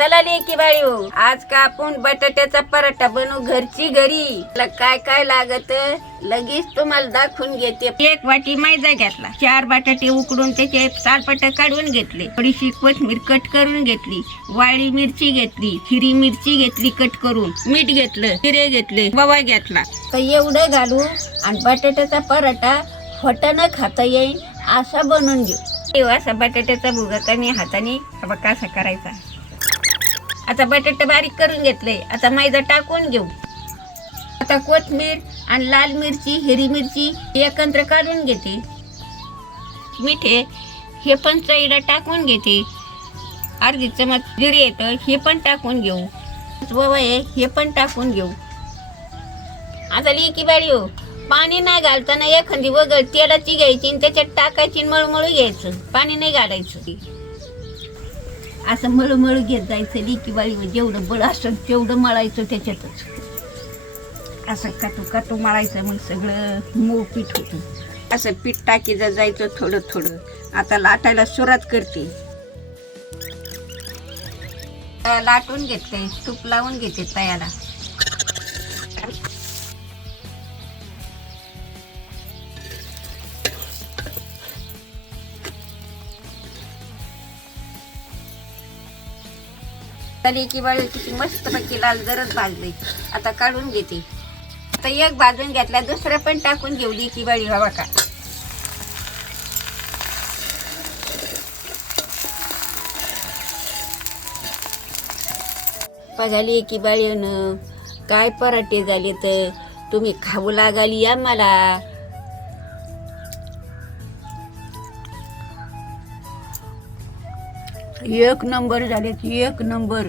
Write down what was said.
चला लेकी बाळी हो, आज का आपण बटाट्याचा पराठा बनवू घरची घरी. त्याला काय काय लागत लगेच तुम्हाला दाखवून घेते. एक वाटी मैदा घेतला, 4 बटाटे उकडून त्याचे सालपट काढून घेतले, थोडीशी कोथिंबीर कट करून घेतली, वाळी मिरची घेतली, हिरवी मिरची घेतली कट करून, मीठ घेतलं, जिरे घेतले, रवा घेतला. तर एवढं घालू आणि बटाट्याचा पराठा फटानं खाता येईल असा बनवून घेऊ. असा बटाट्याचा भुगा कमी हाताने बघा कसा करायचा. आता बटाटे बारीक करून घेतले, आता मैदा टाकून घेऊ. आता कोथिंबीर आणि लाल मिरची हिरवी मिरची एकत्र काढून घेते. मिठे हे पण चईला टाकून घेते. अर्धी चमच जिरे येतं हे पण टाकून घेऊ. ववा आहे हे पण टाकून घेऊ. आता लेकी बाळी हो, पाणी नाही घालताना एखादी वगळ तेलाची घ्यायची आणि त्याच्यात टाकायची, मळमळू घ्यायचं, पाणी नाही घालायचं. असं मळमळू घेत जायचं लेकी बाळी. जेवढं बळ असतं तेवढं मळायचं त्याच्यातच. असं काटू काटू मळायचं, मग सगळं मऊ पीठ होतं. असं पीठ टाकीत जायचं थोडं थोडं. आता लाटायला सुरुवात करते. लाटून घेते, तूप लावून घेते तयाला. लेकी बाळी किती मस्त पैकी लाल जरच भाजले. आता काढून घेते. आता एक भाजून घेतला, दुसरं पण टाकून घेऊ लेकी बाळी. हवा का बघा लेकी बाळीनं काय पराठे झाले, तर तुम्ही खाऊ लागाली या मला. एक नंबर झाले, एक नंबर.